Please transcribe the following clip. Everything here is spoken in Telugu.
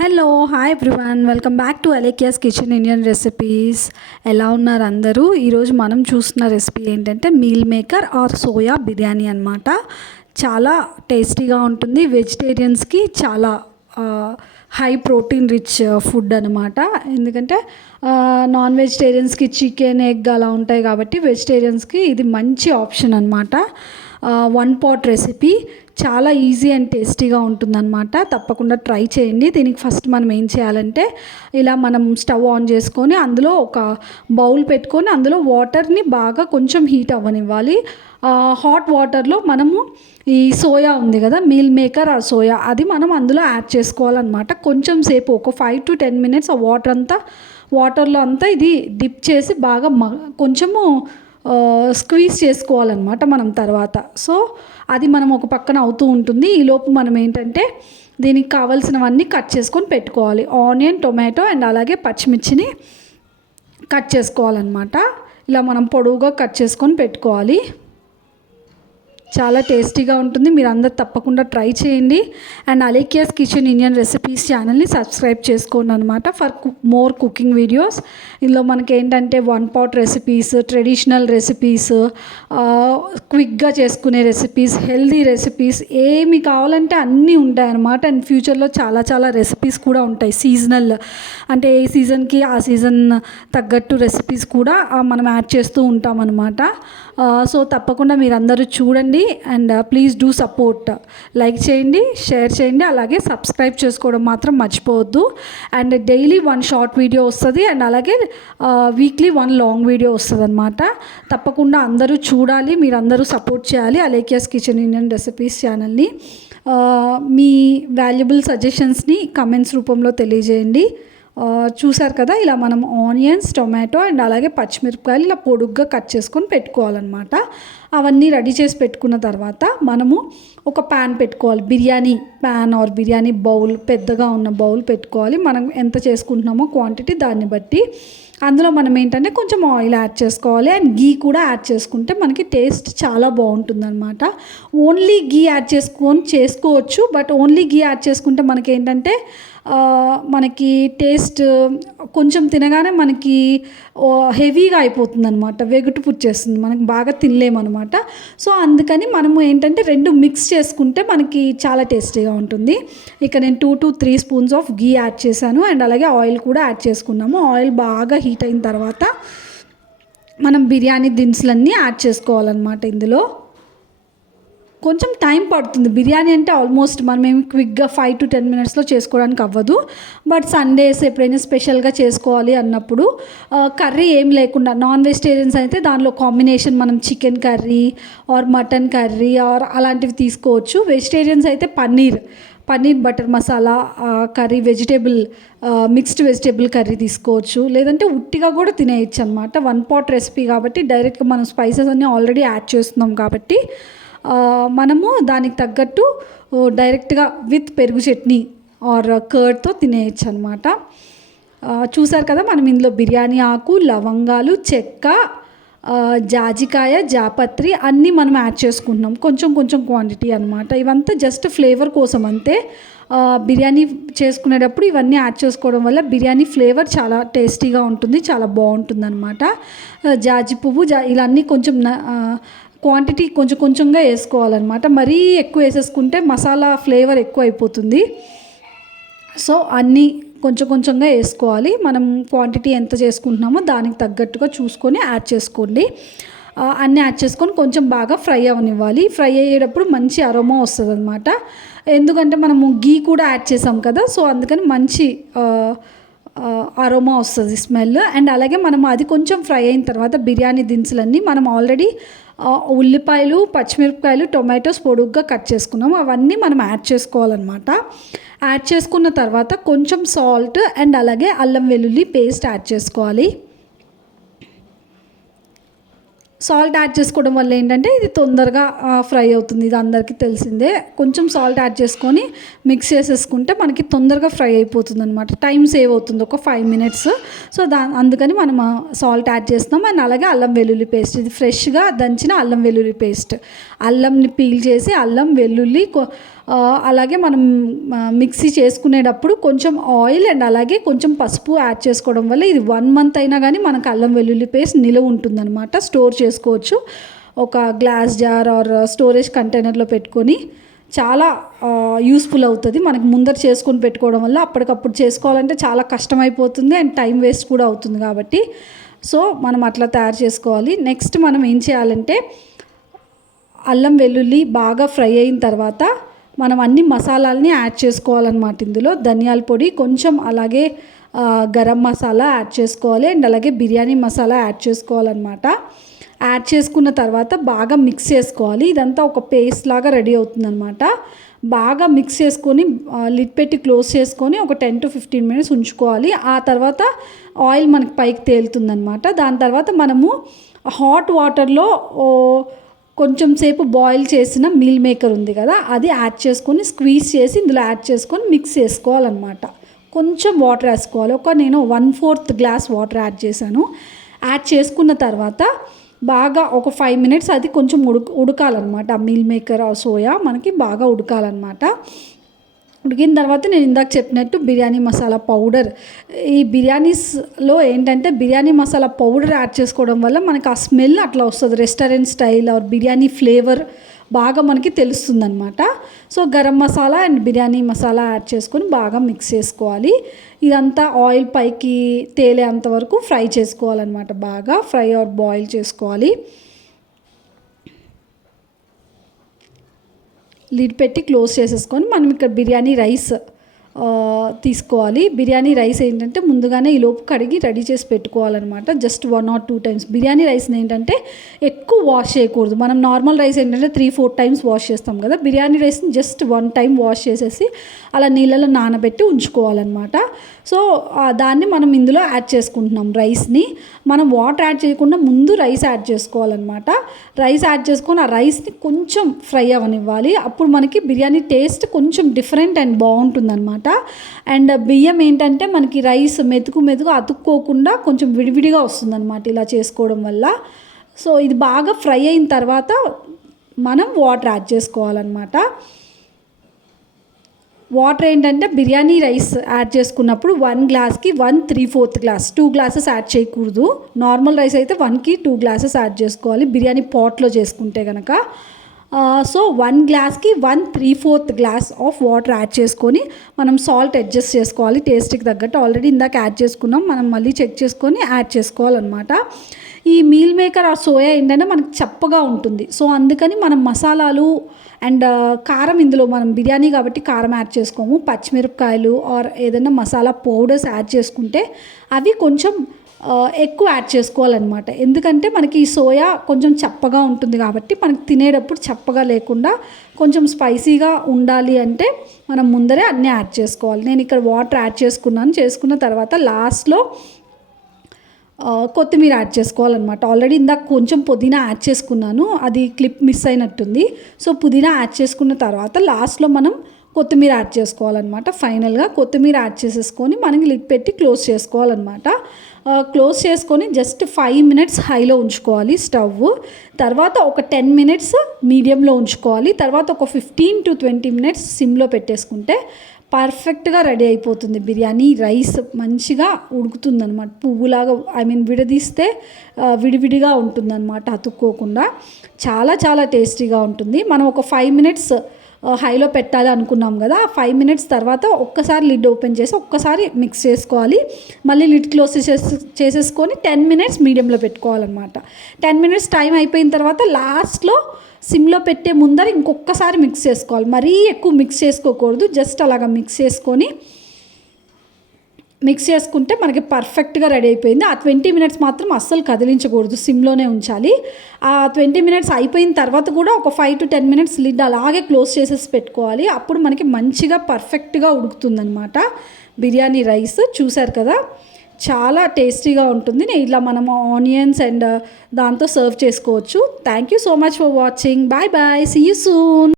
Hello hi everyone, welcome back to Alekhya's kitchen Indian recipes. ఎలా ఉన్నారు అందరూ? ఈరోజు మనం చూస్తున్న రెసిపీ ఏంటంటే meal maker or soya biryani అనమాట. చాలా టేస్టీగా ఉంటుంది. వెజిటేరియన్స్కి చాలా హై ప్రోటీన్ రిచ్ ఫుడ్ అనమాట. ఎందుకంటే నాన్ వెజిటేరియన్స్కి చికెన్ ఎగ్ అలా ఉంటాయి కాబట్టి వెజిటేరియన్స్కి ఇది మంచి ఆప్షన్ అనమాట. వన్ పాట్ రెసిపీ, చాలా ఈజీ అండ్ టేస్టీగా ఉంటుందన్నమాట. తప్పకుండా ట్రై చేయండి. దీనికి ఫస్ట్ మనం ఏం చేయాలంటే, ఇలా మనం స్టవ్ ఆన్ చేసుకొని అందులో ఒక బౌల్ పెట్టుకొని అందులో వాటర్ని బాగా కొంచెం హీట్ అవ్వనివ్వాలి. హాట్ వాటర్లో మనము ఈ సోయా ఉంది కదా, మీల్ మేకర్ ఆ సోయా, అది మనం అందులో యాడ్ చేసుకోవాలన్నమాట. కొంచెం సేపు ఒక 5 to 10 minutes ఆ వాటర్లో అంతా ఇది డిప్ చేసి బాగా కొంచెము స్క్వీజ్ చేసుకోవాలన్నమాట మనం తర్వాత. సో అది మనం ఒక పక్కన అవుతూ ఉంటుంది. ఈలోపు మనం ఏంటంటే దీనికి కావాల్సినవన్నీ కట్ చేసుకొని పెట్టుకోవాలి. ఆనియన్, టొమాటో అండ్ అలాగే పచ్చిమిర్చిని కట్ చేసుకోవాలన్నమాట. ఇలా మనం పొడవుగా కట్ చేసుకొని పెట్టుకోవాలి. చాలా టేస్టీగా ఉంటుంది. మీరు అందరు తప్పకుండా ట్రై చేయండి. And Alekhya's kitchen Indian recipes ఛానల్ని సబ్స్క్రైబ్ చేసుకోండి అనమాట ఫర్ మోర్ కుకింగ్ వీడియోస్. ఇందులో మనకి ఏంటంటే one pot recipes, traditional recipes, క్విక్గా చేసుకునే రెసిపీస్, హెల్దీ రెసిపీస్, ఏమి కావాలంటే అన్నీ ఉంటాయన్నమాట. అండ్ ఫ్యూచర్లో చాలా చాలా రెసిపీస్ కూడా ఉంటాయి. సీజనల్ అంటే ఏ సీజన్కి ఆ సీజన్ తగ్గట్టు రెసిపీస్ కూడా మనం యాడ్ చేస్తూ ఉంటామన్నమాట. సో తప్పకుండా మీరు అందరూ చూడండి. And please do support. Like చేయండి, షేర్ చేయండి, అలాగే సబ్స్క్రైబ్ చేసుకోవడం మాత్రం మర్చిపోవద్దు. అండ్ డైలీ 1 షార్ట్ వీడియో వస్తుంది అండ్ అలాగే వీక్లీ 1 లాంగ్ వీడియో వస్తుంది అనమాట. తప్పకుండా అందరూ చూడాలి, మీరు అందరూ సపోర్ట్ చేయాలి అలేకియాస్ కిచెన్ ఇండియన్ రెసిపీస్ ఛానల్ని. మీ వాల్యుబుల్ సజెషన్స్ని కమెంట్స్ రూపంలో తెలియజేయండి. చూసారు కదా, ఇలా మనం ఆనియన్స్, టొమాటో అండ్ అలాగే పచ్చిమిరపకాయలు ఇలా పొడుగ్గా కట్ చేసుకొని పెట్టుకోవాలన్నమాట. అవన్నీ రెడీ చేసి పెట్టుకున్న తర్వాత మనము ఒక ప్యాన్ పెట్టుకోవాలి. Biryani pan or biryani bowl, పెద్దగా ఉన్న బౌల్ పెట్టుకోవాలి. మనం ఎంత చేసుకుంటున్నామో క్వాంటిటీ దాన్ని బట్టి అందులో మనం ఏంటంటే కొంచెం ఆయిల్ యాడ్ చేసుకోవాలి. అండ్ గీ కూడా యాడ్ చేసుకుంటే మనకి టేస్ట్ చాలా బాగుంటుందన్నమాట. ఓన్లీ గీ యాడ్ చేసుకోవచ్చు, బట్ ఓన్లీ గీ యాడ్ చేసుకుంటే మనకి ఏంటంటే మనకి టేస్ట్ కొంచెం తినగానే మనకి హెవీగా అయిపోతుంది అనమాట, వెగుటు పుచ్చేస్తుంది, మనకి బాగా తినలేమన్నమాట. సో అందుకని మనము ఏంటంటే 2 మిక్స్ చేసుకుంటే మనకి చాలా టేస్టీగా ఉంటుంది. ఇక నేను 2 to 3 spoons of ghee add చేశాను అండ్ అలాగే ఆయిల్ కూడా యాడ్ చేసుకున్నాము. ఆయిల్ బాగా హీట్ అయిన తర్వాత మనం బిర్యానీ దినుసులన్నీ యాడ్ చేసుకోవాలన్నమాట. ఇందులో కొంచెం టైం పడుతుంది. బిర్యానీ అంటే ఆల్మోస్ట్ మనం ఏమి క్విక్గా 5 to 10 minutesలో చేసుకోవడానికి అవ్వదు. బట్ సండేస్ ఎప్పుడైనా స్పెషల్గా చేసుకోవాలి అన్నప్పుడు కర్రీ ఏం లేకుండా, నాన్ వెజిటేరియన్స్ అయితే దానిలో కాంబినేషన్ మనం chicken curry or mutton curry or అలాంటివి తీసుకోవచ్చు. వెజిటేరియన్స్ అయితే paneer butter masala curry, mixed vegetable curry తీసుకోవచ్చు. లేదంటే ఉట్టిగా కూడా తినేయచ్చు అనమాట. 1 pot రెసిపీ కాబట్టి డైరెక్ట్గా మనం స్పైసెస్ అన్నీ ఆల్రెడీ యాడ్ చేస్తున్నాం కాబట్టి మనము దానికి తగ్గట్టు డైరెక్ట్గా విత్ పెరుగు చట్నీ ఆర్ కర్డ్తో తినేయచ్చు అనమాట. చూసారు కదా, మనం ఇందులో బిర్యానీ ఆకు, లవంగాలు, చెక్క, జాజికాయ, జాపత్రి అన్నీ మనం యాడ్ చేసుకుంటున్నాం. కొంచెం క్వాంటిటీ అనమాట. ఇవంతా జస్ట్ ఫ్లేవర్ కోసం అంతే. బిర్యానీ చేసుకునేటప్పుడు ఇవన్నీ యాడ్ చేసుకోవడం వల్ల బిర్యానీ ఫ్లేవర్ చాలా టేస్టీగా ఉంటుంది, చాలా బాగుంటుంది అనమాట. జాజి పువ్వు ఇలా అన్నీ కొంచెం క్వాంటిటీ కొంచెంగా వేసుకోవాలన్నమాట. మరీ ఎక్కువ వేసేసుకుంటే మసాలా ఫ్లేవర్ ఎక్కువ అయిపోతుంది. సో అన్నీ కొంచెంగా వేసుకోవాలి. మనం క్వాంటిటీ ఎంత చేసుకుంటున్నామో దానికి తగ్గట్టుగా చూసుకొని యాడ్ చేసుకోండి. అన్నీ యాడ్ చేసుకొని కొంచెం బాగా ఫ్రై అవ్వనివ్వాలి. ఫ్రై అయ్యేటప్పుడు మంచి అరోమా వస్తుంది అనమాట. ఎందుకంటే మనము గీ కూడా యాడ్ చేసాం కదా, సో అందుకని మంచి అరోమా వస్తుంది, స్మెల్. అండ్ అలాగే మనం అది కొంచెం ఫ్రై అయిన తర్వాత బిర్యానీ దినుసులన్నీ మనం ఆల్రెడీ ఉల్లిపాయలు, పచ్చిమిరపకాయలు, టొమాటోస్ పొడుగ్గా కట్ చేసుకున్నాము. అవన్నీ మనం యాడ్ చేసుకోవాలన్నమాట. యాడ్ చేసుకున్న తర్వాత కొంచెం సాల్ట్ అండ్ అలాగే అల్లం వెల్లుల్లి పేస్ట్ యాడ్ చేసుకోవాలి. సాల్ట్ యాడ్ చేసుకోవడం వల్ల ఏంటంటే ఇది తొందరగా ఫ్రై అవుతుంది. ఇది అందరికీ తెలిసిందే. కొంచెం సాల్ట్ యాడ్ చేసుకొని మిక్స్ చేసేసుకుంటే మనకి తొందరగా ఫ్రై అయిపోతుంది అనమాట. టైం సేవ్ అవుతుంది, ఒక 5 minutes. సో అందుకని మనం సాల్ట్ యాడ్ చేస్తున్నాం. అండ్ అలాగే అల్లం వెల్లుల్లి పేస్ట్, ఇది ఫ్రెష్గా దంచిన అల్లం వెల్లుల్లి పేస్ట్. అల్లంని పీల్ చేసి అల్లం, వెల్లుల్లి, అలాగే మనం మిక్సీ చేసుకునేటప్పుడు కొంచెం ఆయిల్ అండ్ అలాగే కొంచెం పసుపు యాడ్ చేసుకోవడం వల్ల ఇది 1 మంత్ అయినా కానీ మనకు అల్లం వెల్లుల్లి పేస్ట్ నిలువ ఉంటుందన్నమాట. స్టోర్ చేసుకోవచ్చు ఒక గ్లాస్ జార్ ఆర్ స్టోరేజ్ కంటైనర్లో పెట్టుకొని. చాలా యూస్ఫుల్ అవుతుంది. మనకి ముందర చేసుకొని పెట్టుకోవడం వల్ల అప్పటికప్పుడు చేసుకోవాలంటే చాలా కష్టమైపోతుంది అండ్ టైం వేస్ట్ కూడా అవుతుంది కాబట్టి సో మనం అట్లా తయారు చేసుకోవాలి. నెక్స్ట్ మనం ఏం చేయాలంటే అల్లం వెల్లుల్లి బాగా ఫ్రై అయిన తర్వాత మనం అన్ని మసాలాలని యాడ్ చేసుకోవాలన్నమాట. ఇందులో ధనియాల పొడి కొంచెం, అలాగే గరం మసాలా యాడ్ చేసుకోవాలి అండ్ అలాగే బిర్యానీ మసాలా యాడ్ చేసుకోవాలన్నమాట. యాడ్ చేసుకున్న తర్వాత బాగా మిక్స్ చేసుకోవాలి. ఇదంతా ఒక పేస్ట్ లాగా రెడీ అవుతుందన్నమాట. బాగా మిక్స్ చేసుకొని లిడ్ పెట్టి క్లోజ్ చేసుకొని ఒక 10 to 15 minutes ఉంచుకోవాలి. ఆ తర్వాత ఆయిల్ మనకి పైకి తేలుతుందన్నమాట. దాని తర్వాత మనము హాట్ వాటర్లో కొంచెం సేపు బాయిల్ చేసిన మీల్ మేకర్ ఉంది కదా, అది యాడ్ చేసుకొని స్క్వీజ్ చేసి ఇందులో యాడ్ చేసుకొని మిక్స్ చేసుకోవాలన్నమాట. కొంచెం వాటర్ వేసుకోవాలి. నేను 1/4 గ్లాస్ వాటర్ యాడ్ చేశాను. యాడ్ చేసుకున్న తర్వాత బాగా ఒక 5 minutes అది కొంచెం ఉడకాలన్నమాట. ఆ మీల్ మేకర్ ఆ సోయా మనకి బాగా ఉడకాలన్నమాట. ఉడికిన తర్వాత నేను ఇందాక చెప్పినట్టు బిర్యానీ మసాలా పౌడర్, ఈ బిర్యానీస్లో ఏంటంటే బిర్యానీ మసాలా పౌడర్ యాడ్ చేసుకోవడం వల్ల మనకి ఆ స్మెల్ అట్లా వస్తుంది. Restaurant style or biryani flavour బాగా మనకి తెలుస్తుందన్నమాట. So garam masala and biryani masala add చేసుకొని బాగా మిక్స్ చేసుకోవాలి. ఇదంతా ఆయిల్ పైకి తేలేంత వరకు ఫ్రై చేసుకోవాలన్నమాట. బాగా ఫ్రై ఆర్ బాయిల్ చేసుకోవాలి. లిడ్ పెట్టి క్లోజ్ చేసేసుకొని మనం ఇక్కడ బిర్యానీ రైస్ తీసుకోవాలి. బిర్యానీ రైస్ ఏంటంటే ముందుగానే ఈ లోపు కడిగి రెడీ చేసి పెట్టుకోవాలన్నమాట. Just 1 or 2 times. బిర్యానీ రైస్ని ఏంటంటే ఎక్కువ వాష్ చేయకూడదు. మనం నార్మల్ రైస్ ఏంటంటే 3-4 times వాష్ చేస్తాం కదా, బిర్యానీ రైస్ని జస్ట్ 1 time వాష్ చేసేసి అలా నీళ్ళలో నానబెట్టి ఉంచుకోవాలన్నమాట. సో దాన్ని మనం ఇందులో యాడ్ చేసుకుంటున్నాం. రైస్ని మనం వాటర్ యాడ్ చేయకుండా ముందు రైస్ యాడ్ చేసుకోవాలన్నమాట. రైస్ యాడ్ చేసుకొని ఆ రైస్ని కొంచెం ఫ్రై అవ్వనివ్వాలి. అప్పుడు మనకి బిర్యానీ టేస్ట్ కొంచెం డిఫరెంట్ అండ్ బాగుంటుందన్నమాట. అండ్ బియ్యం ఏంటంటే మనకి రైస్ మెతుకు అతుక్కోకుండా కొంచెం విడివిడిగా వస్తుందన్నమాట ఇలా చేసుకోవడం వల్ల. సో ఇది బాగా ఫ్రై అయిన తర్వాత మనం వాటర్ యాడ్ చేసుకోవాలన్నమాట. వాటర్ ఏంటంటే బిర్యానీ రైస్ యాడ్ చేసుకున్నప్పుడు 1 glassకి 1/3/4 glass, 2 glasses యాడ్ చేయకూడదు. నార్మల్ రైస్ అయితే 1కి 2 glasses యాడ్ చేసుకోవాలి బిర్యానీ పాట్లో చేసుకుంటే కనుక. So 1 glassకి 1/3/4 glass of water add చేసుకొని మనం సాల్ట్ అడ్జస్ట్ చేసుకోవాలి టేస్ట్కి తగ్గట్టు. ఆల్రెడీ ఇందాక యాడ్ చేసుకున్నాం, మనం మళ్ళీ చెక్ చేసుకొని యాడ్ చేసుకోవాలన్నమాట. ఈ మీల్ మేకర్ ఆ సోయా ఏంటంటే మనకి చప్పగా ఉంటుంది. సో అందుకని మనం మసాలాలు అండ్ కారం ఇందులో మనం బిర్యానీ కాబట్టి కారం యాడ్ చేసుకోము. పచ్చిమిరపకాయలు ఆర్ ఏదైనా మసాలా పౌడర్స్ యాడ్ చేసుకుంటే అవి కొంచెం ఎక్కువ యాడ్ చేసుకోవాలన్నమాట. ఎందుకంటే మనకి ఈ సోయా కొంచెం చప్పగా ఉంటుంది కాబట్టి మనకి తినేటప్పుడు చప్పగా లేకుండా కొంచెం స్పైసీగా ఉండాలి అంటే మనం ముందరే అన్నీ యాడ్ చేసుకోవాలి. నేను ఇక్కడ వాటర్ యాడ్ చేసుకున్న తర్వాత లాస్ట్లో కొత్తిమీర యాడ్ చేసుకోవాలన్నమాట. ఆల్రెడీ ఇందాక కొంచెం పుదీనా యాడ్ చేసుకున్నాను, అది క్లిప్ మిస్ అయినట్టుంది. సో పుదీనా యాడ్ చేసుకున్న తర్వాత లాస్ట్లో మనం కొత్తిమీర యాడ్ చేసుకోవాలన్నమాట. ఫైనల్గా కొత్తిమీర యాడ్ చేసేసుకొని మనకి లిడ్ పెట్టి క్లోజ్ చేసుకోవాలన్నమాట. క్లోజ్ చేసుకొని జస్ట్ 5 minutes హైలో ఉంచుకోవాలి స్టవ్. తర్వాత ఒక 10 minutes మీడియంలో ఉంచుకోవాలి. తర్వాత ఒక 15 to 20 minutes సిమ్లో పెట్టేసుకుంటే పర్ఫెక్ట్గా రెడీ అయిపోతుంది. బిర్యానీ రైస్ మంచిగా ఉడుకుతుందన్నమాట. పువ్వులాగా విడదీస్తే విడివిడిగా ఉంటుందన్నమాట, అతుక్కోకుండా. చాలా చాలా టేస్టీగా ఉంటుంది. మనం ఒక 5 minutes హైలో పెట్టాలి అనుకున్నాం కదా, 5 minutes తర్వాత ఒక్కసారి లిడ్ ఓపెన్ చేసి ఒక్కసారి మిక్స్ చేసుకోవాలి. మళ్ళీ లిడ్ క్లోజ్ చేసేసుకొని 10 minutes మీడియంలో పెట్టుకోవాలన్నమాట. 10 minutes టైం అయిపోయిన తర్వాత లాస్ట్లో సిమ్లో పెట్టే ముందర ఇంకొకసారి మిక్స్ చేసుకోవాలి. మరీ ఎక్కువ మిక్స్ చేసుకోకూడదు, జస్ట్ అలాగా మిక్స్ చేసుకుంటే మనకి పర్ఫెక్ట్గా రెడీ అయిపోయింది. ఆ 20 minutes మాత్రం అస్సలు కదిలించకూడదు, సిమ్లోనే ఉంచాలి. ఆ 20 minutes అయిపోయిన తర్వాత కూడా ఒక 5 to 10 minutes లిడ్ అలాగే క్లోజ్ చేసేసి పెట్టుకోవాలి. అప్పుడు మనకి మంచిగా పర్ఫెక్ట్గా ఉడుకుతుందన్నమాట బిర్యానీ రైస్. చూసారు కదా, చాలా టేస్టీగా ఉంటుంది. ఇలా మనము ఆనియన్స్ అండ్ దాంతో సర్వ్ చేసుకోవచ్చు. Thank you so much for watching. Bye bye, see you soon.